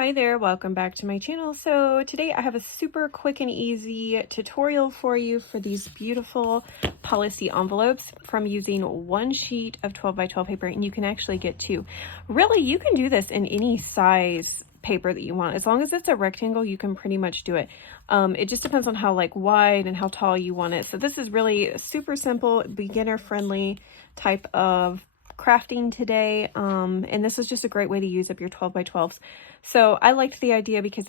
Hi there, welcome back to my channel. So today I have a super quick and easy tutorial for you for these beautiful policy envelopes from using one sheet of 12 by 12 paper, and you can actually get two. Really, you can do this in any size paper that you want. As long as it's a rectangle, you can pretty much do it. It just depends on how wide and how tall you want it. So this is really super simple, beginner friendly type of crafting today, and this is just a great way to use up your 12 by 12s. So I liked the idea because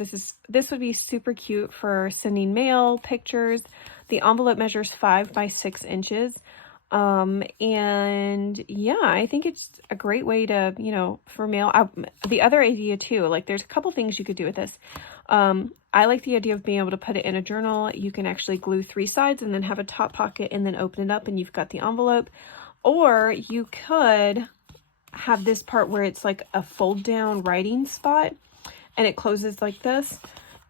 this would be super cute for sending mail, pictures. The envelope measures 5 by 6 inches. And yeah, I think it's a great way to, for mail. The other idea too, there's a couple things you could do with this. I like the idea of being able to put it in a journal. You can actually glue 3 sides and then have a top pocket and then open it up and you've got the envelope. Or you could have this part where it's like a fold down writing spot and it closes like this.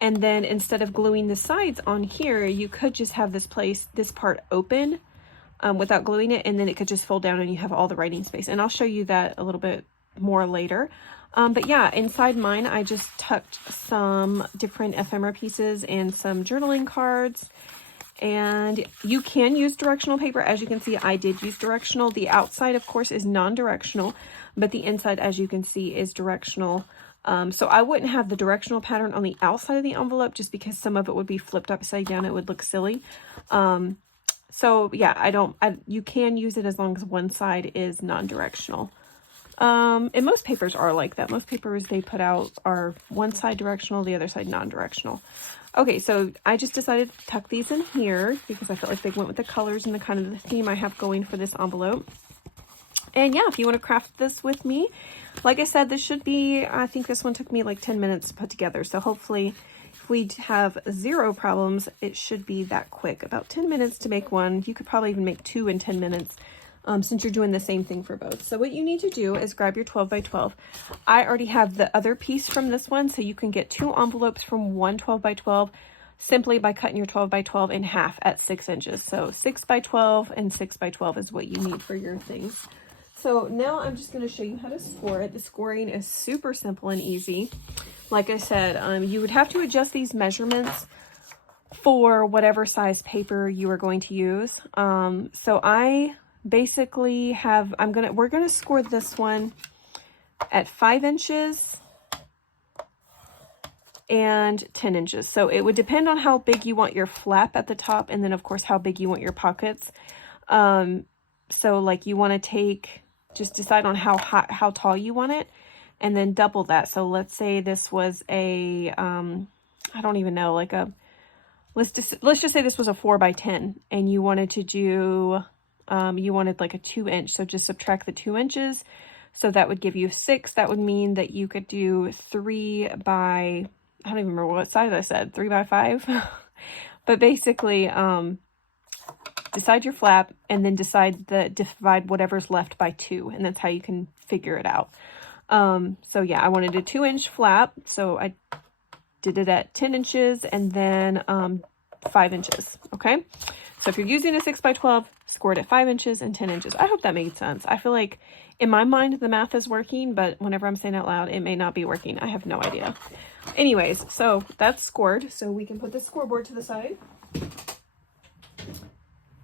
And then instead of gluing the sides on here, you could just have this part open without gluing it. And then it could just fold down and you have all the writing space. And I'll show you that a little bit more later. But yeah, inside mine, I just tucked some different ephemera pieces and some journaling cards. And you can use directional paper. As you can see, I did use directional. The outside, of course, is non-directional, but the inside, as you can see, is directional. So I wouldn't have the directional pattern on the outside of the envelope just because some of it would be flipped upside down. It would look silly. So yeah, you can use it as long as one side is non-directional. And most papers are like that. Most papers they put out are one side directional, the other side non-directional. Okay, so I just decided to tuck these in here because I felt like they went with the colors and the kind of the theme I have going for this envelope. And yeah, if you want to craft this with me, like I said, I think this one took me like 10 minutes to put together. So hopefully if we have 0 problems, it should be that quick. About 10 minutes to make one. You could probably even make 2 in 10 minutes. Since you're doing the same thing for both. So what you need to do is grab your 12 by 12. I already have the other piece from this one, so you can get 2 envelopes from one 12 by 12 simply by cutting your 12 by 12 in half at 6 inches. So 6 by 12 and 6 by 12 is what you need for your things. So now I'm just going to show you how to score it. The scoring is super simple and easy. Like I said, you would have to adjust these measurements for whatever size paper you are going to use. So I basically we're gonna score this one at 5 inches and 10 inches. So it would depend on how big you want your flap at the top, and then of course how big you want your pockets. So like you want to just decide on how tall you want it, and then double that. So let's say this was a I don't even know, let's just say this was a 4 by 10, and you wanted to do you wanted like a 2 inch, so just subtract the 2 inches. So that would give you 6. That would mean that you could do 3 by, I don't even remember what size I said, 3 by 5. But basically, decide your flap and then divide whatever's left by 2. And that's how you can figure it out. So yeah, I wanted a 2 inch flap. So I did it at 10 inches and then 5 inches. Okay. So if you're using a 6 by 12, score it at 5 inches and 10 inches. I hope that made sense. I feel like in my mind, the math is working, but whenever I'm saying it out loud, it may not be working. I have no idea. Anyways, so that's scored. So we can put the scoreboard to the side.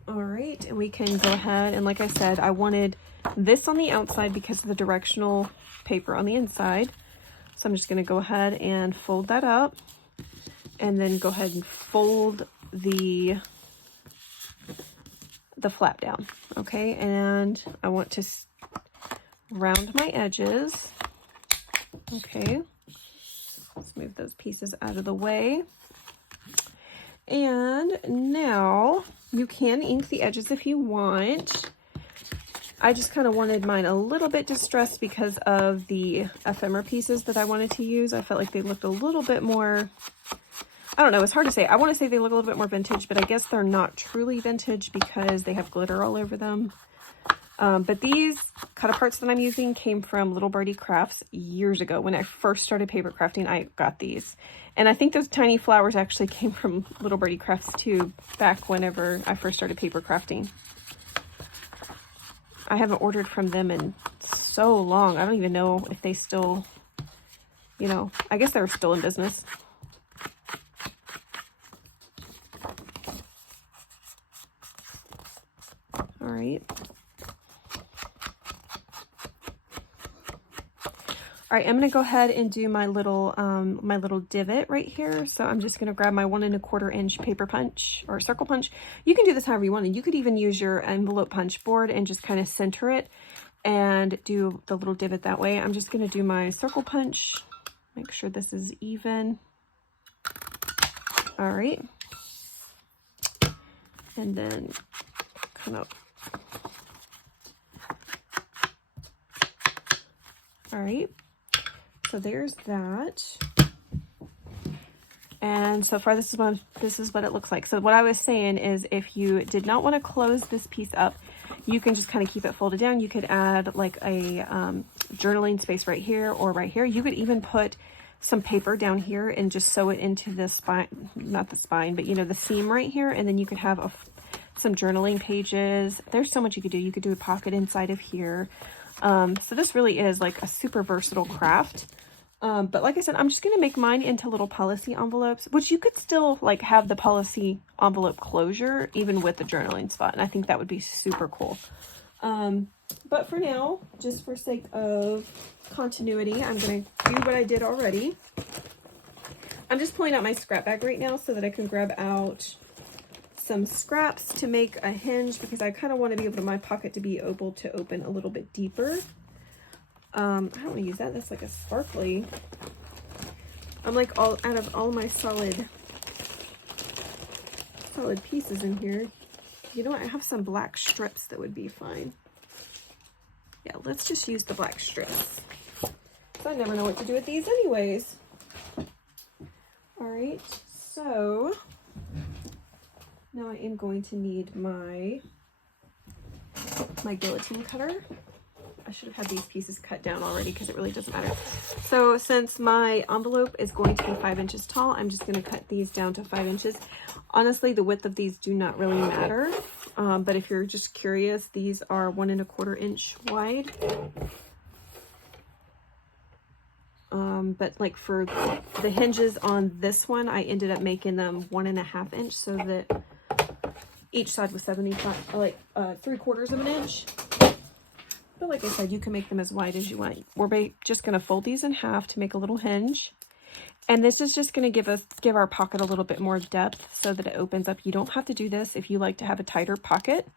All right. And we can go ahead. And like I said, I wanted this on the outside because of the directional paper on the inside. So I'm just going to go ahead and fold that up and then go ahead and fold the flap down. Okay, and I want to round my edges. Okay, let's move those pieces out of the way. And now you can ink the edges if you want. I just kind of wanted mine a little bit distressed because of the ephemera pieces that I wanted to use. I felt like they looked a little bit more, I don't know, it's hard to say. I want to say they look a little bit more vintage, but I guess they're not truly vintage because they have glitter all over them. But these cut-aparts that I'm using came from Little Birdie Crafts years ago. When I first started paper crafting, I got these. And I think those tiny flowers actually came from Little Birdie Crafts too, back whenever I first started paper crafting. I haven't ordered from them in so long. I don't even know if they still you know, I guess they're still in business. All right. All right, I'm gonna go ahead and do my little divot right here. So I'm just gonna grab my 1 1/4 inch paper punch or circle punch. You can do this however you want, and you could even use your envelope punch board and just kind of center it and do the little divot that way. I'm just gonna do my circle punch, make sure this is even. All right, and then kind of. All right. So there's that. And so far this is what it looks like. So what I was saying is if you did not want to close this piece up, you can just kind of keep it folded down. You could add like a journaling space right here or right here. You could even put some paper down here and just sew it into the spine, not the spine, but you know, the seam right here. And then you could have some journaling pages. There's so much you could do. You could do a pocket inside of here. So this really is like a super versatile craft. But like I said, I'm just going to make mine into little policy envelopes, which you could still like have the policy envelope closure even with the journaling spot. And I think that would be super cool. But for now, just for sake of continuity, I'm going to do what I did already. I'm just pulling out my scrap bag right now so that I can grab out some scraps to make a hinge, because I kind of want to be able to, my pocket to be able to open a little bit deeper. I don't want to use that. That's like a sparkly. I'm like all out of all my solid pieces in here. You know what? I have some black strips that would be fine. Yeah, let's just use the black strips. So I never know what to do with these anyways. All right, so now I am going to need my guillotine cutter. I should have had these pieces cut down already because it really doesn't matter. So since my envelope is going to be 5 inches tall, I'm just going to cut these down to 5 inches. Honestly, the width of these do not really matter. But if you're just curious, these are 1 1/4 inch wide. But like for the hinges on this one, I ended up making them 1 1/2 inch so that each side was 75, like 3/4 of an inch. But like I said, you can make them as wide as you want. We're just going to fold these in half to make a little hinge. And this is just going to give our pocket a little bit more depth so that it opens up. You don't have to do this if you like to have a tighter pocket.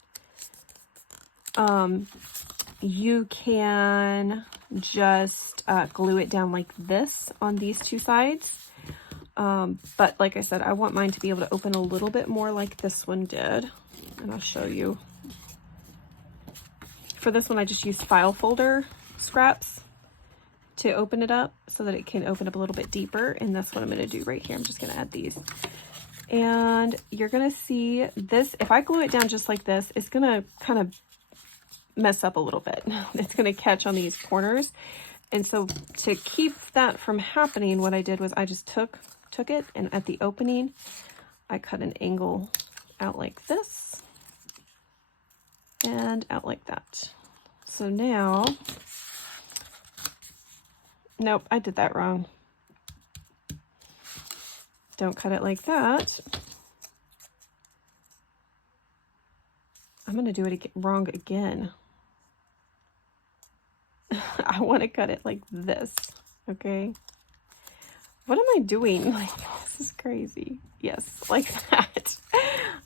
You can just glue it down like this on these two sides. But like I said, I want mine to be able to open a little bit more like this one did. And I'll show you. For this one, I just used file folder scraps to open it up so that it can open up a little bit deeper. And that's what I'm going to do right here. I'm just going to add these. And you're going to see this. If I glue it down just like this, it's going to kind of mess up a little bit. It's going to catch on these corners. And so to keep that from happening, what I did was I just took it, and at the opening, I cut an angle out like this and out like that. So now, nope, I did that wrong. Don't cut it like that. I'm going to do it wrong again. I want to cut it like this, okay? What am I doing? Like, this is crazy. Yes, like that.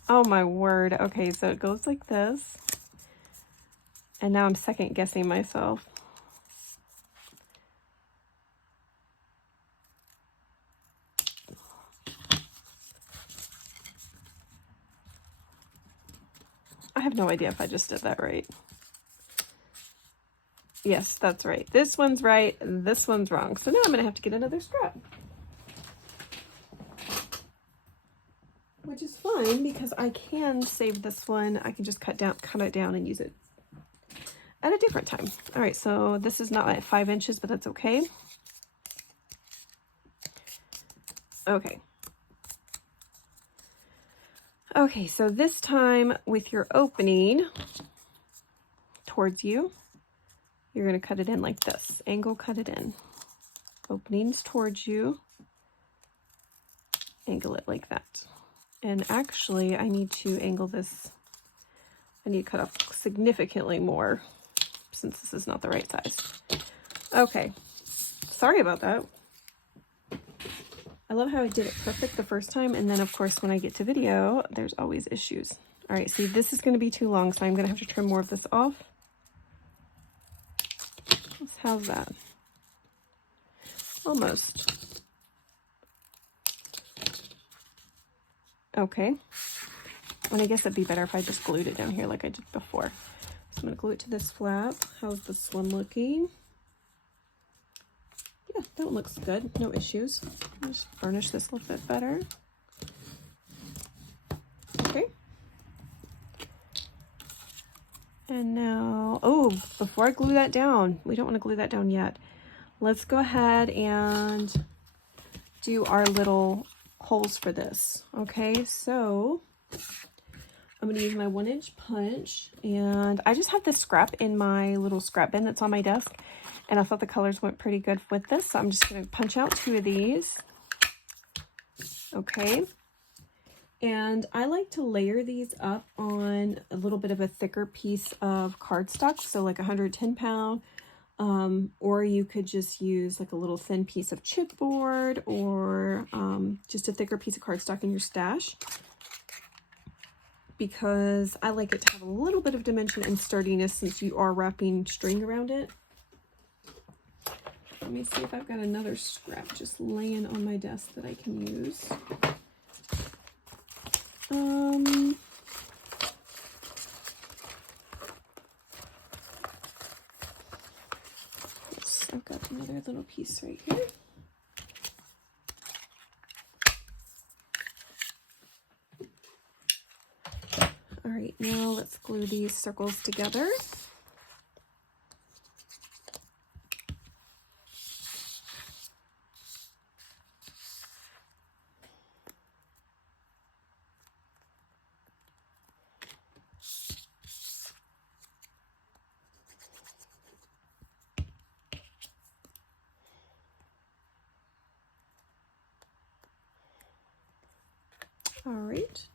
Oh my word. Okay, so it goes like this. And now I'm second guessing myself. I have no idea if I just did that right. Yes, that's right. This one's right, this one's wrong. So now I'm gonna have to get another scrap. Which is fine because I can save this one. I can just cut it down and use it at a different time. All right, so this is not at 5 inches, but that's okay. Okay. Okay, so this time with your opening towards you, you're going to cut it in like this. Angle cut it in. openings towards you. Angle it like that. And actually, I need to angle this. I need to cut off significantly more since this is not the right size. Okay, sorry about that. I love how I did it perfect the first time, and then of course when I get to video, there's always issues. All right, see, this is going to be too long, so I'm going to have to trim more of this off. How's that? Almost. Okay. And I guess it'd be better if I just glued it down here like I did before. So I'm going to glue it to this flap. How's this one looking? Yeah, that one looks good. No issues. I'll just burnish this a little bit better. Okay. And now, oh, before I glue that down, we don't want to glue that down yet. Let's go ahead and do our little holes for this. Okay, so I'm going to use my 1-inch punch, and I just have this scrap in my little scrap bin that's on my desk, and I thought the colors went pretty good with this, so I'm just going to punch out 2 of these. Okay, and I like to layer these up on a little bit of a thicker piece of cardstock, so like 110 pound, or you could just use like a little thin piece of chipboard, or just a thicker piece of cardstock in your stash, because I like it to have a little bit of dimension and sturdiness since you are wrapping string around it. Let me see if I've got another scrap just laying on my desk that I can use. Yes, I've got another little piece right here. All right, now let's glue these circles together. All right.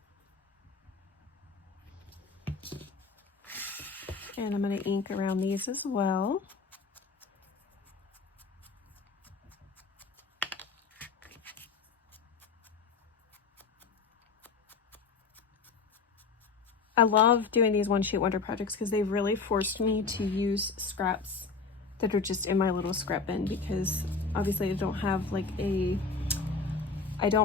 And I'm going to ink around these as well. I love doing these one sheet wonder projects because they've really forced me to use scraps that are just in my little scrap bin, because obviously I don't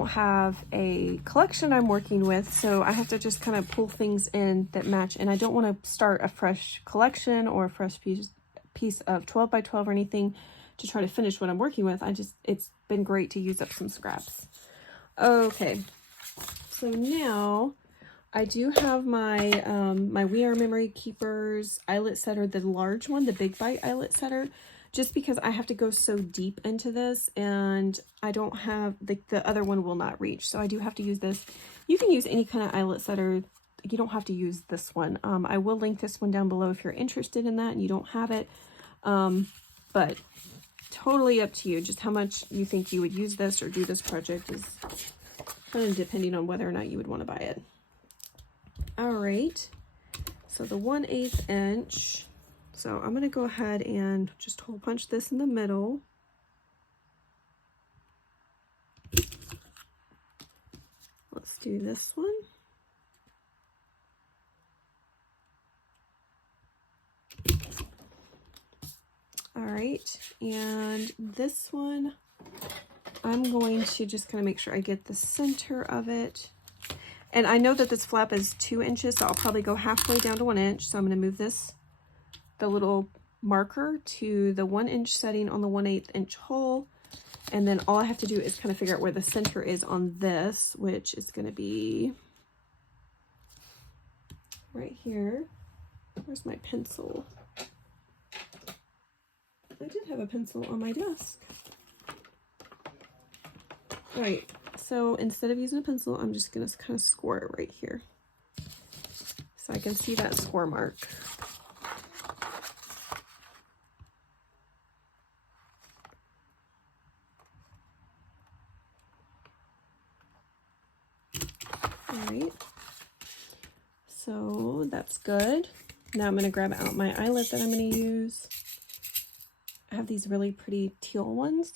have a collection I'm working with, so I have to just kind of pull things in that match, and I don't want to start a fresh collection or a fresh piece of 12 by 12 or anything to try to finish what I'm working with. It's been great to use up some scraps. Okay, so now I do have my my We Are Memory Keepers eyelet setter, the large one, the Big Bite eyelet setter, just because I have to go so deep into this, and I don't have, the other one will not reach, so I do have to use this. You can use any kind of eyelet setter. You don't have to use this one. I will link this one down below if you're interested in that and you don't have it, but totally up to you. Just how much you think you would use this or do this project is kind of depending on whether or not you would want to buy it. All right, so the 1/8 inch. So I'm going to go ahead and just hole punch this in the middle. Let's do this one. All right, and this one, I'm going to just kind of make sure I get the center of it. And I know that this flap is 2 inches, so I'll probably go halfway down to 1 inch. So I'm going to move the little marker to the 1 inch setting on the 1/8 inch hole. And then all I have to do is kind of figure out where the center is on this, which is going to be right here. Where's my pencil? I did have a pencil on my desk. All right, so instead of using a pencil, I'm just going to kind of score it right here, so I can see that score mark. right, so that's good. Now I'm going to grab out my eyelet that I'm going to use. I have these really pretty teal ones.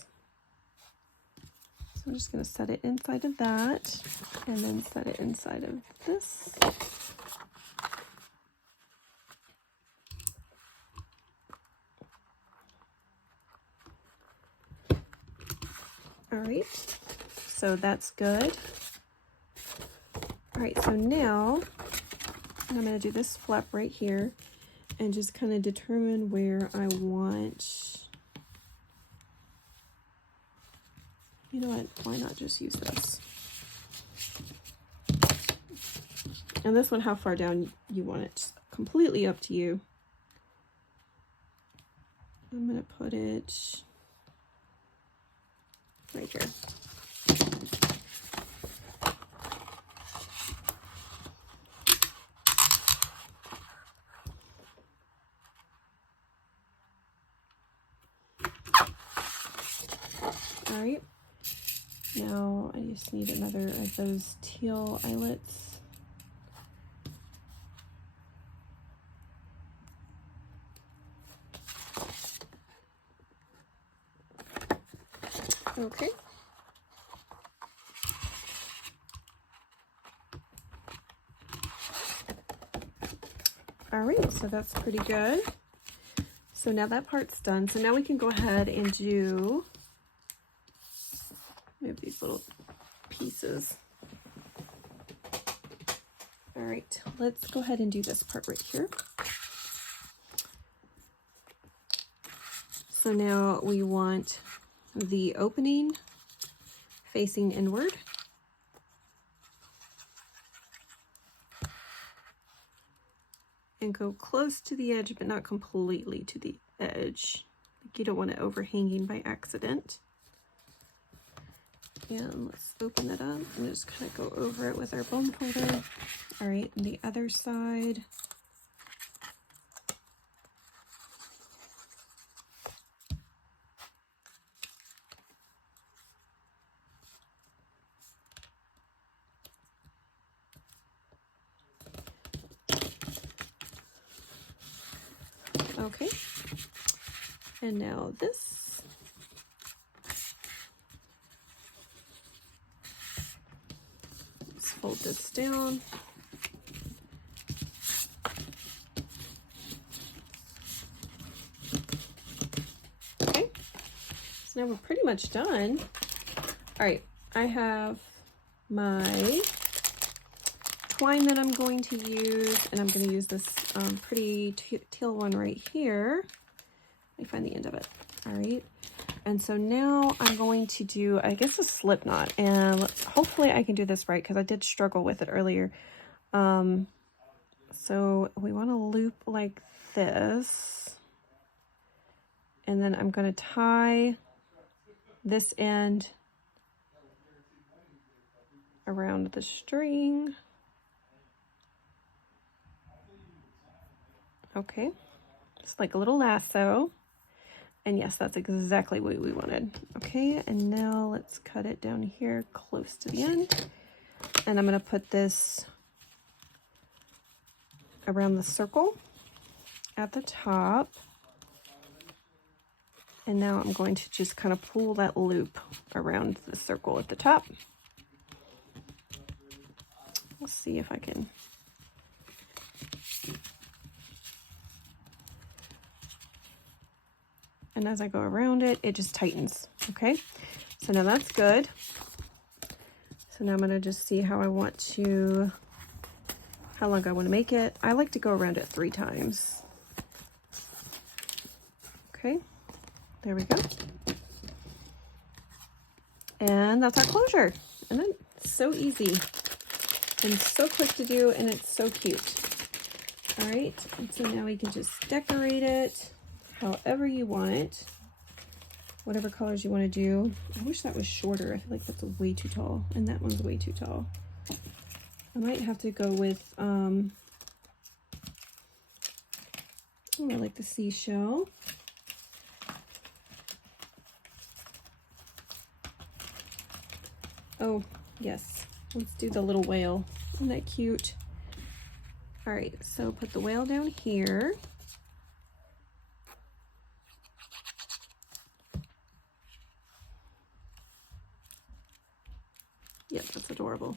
So I'm just going to set it inside of that and then set it inside of this. All right, so that's good. All right, so now I'm going to do this flap right here and just kind of determine where I want. You know what, why not just use this? And this one, how far down you want it, just completely up to you. I'm going to put it right here. All right, now I just need another of those teal eyelets. Okay. All right, so that's pretty good. So now that part's done. So now we can go ahead and do, move these little pieces. All right, let's go ahead and do this part right here. So now we want the opening facing inward. And go close to the edge, but not completely to the edge. Like you don't want it overhanging by accident. And let's open it up and just kind of go over it with our bone folder. All right, and the other side. Okay, and now this. Let's fold this down. Okay, so now we're pretty much done. All right, I have my twine that I'm going to use, and I'm going to use this pretty teal one right here. Let me find the end of it. All right, and so now I'm going to do, I guess, a slip knot, and hopefully I can do this right because I did struggle with it earlier. So we want to loop like this, and then I'm going to tie this end around the string. Okay, just like a little lasso. And yes, that's exactly what we wanted. Okay, and now let's cut it down here close to the end. And I'm going to put this around the circle at the top. And now I'm going to just kind of pull that loop around the circle at the top. Let's see if I can. And as I go around it, it just tightens, okay? So now that's good. So now I'm gonna just see how I want to, how long I wanna make it. I like to go around it 3 times. Okay, there we go. And that's our closure. And then it's so easy and so quick to do, and it's so cute. All right, and so now we can just decorate it however you want it, whatever colors you want to do. I wish that was shorter. I feel like that's way too tall, and that one's way too tall. I might have to go with, oh, I like the seashell. Oh, yes, let's do the little whale. Isn't that cute? All right, so put the whale down here. Yep, that's adorable.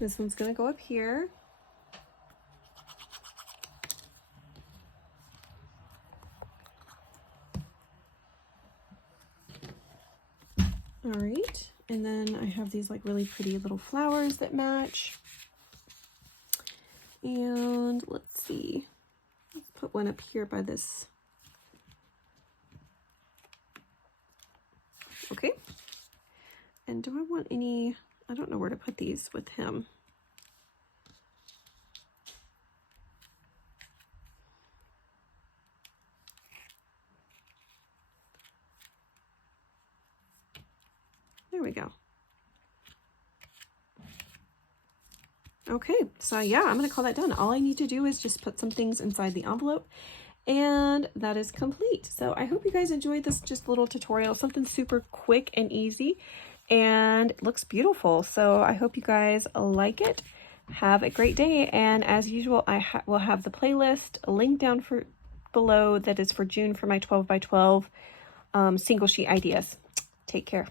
This one's gonna go up here. All right, and then I have these like really pretty little flowers that match. And let's see, let's put one up here by this. Okay. And do I want any, I don't know where to put these with him. There we go. Okay, so yeah, I'm gonna call that done. All I need to do is just put some things inside the envelope and that is complete. So I hope you guys enjoyed this just little tutorial, something super quick and easy, and it looks beautiful. So I hope you guys like it. Have a great day, and as usual, I will have the playlist linked down below that is for June for my 12 by 12 single sheet ideas. Take care.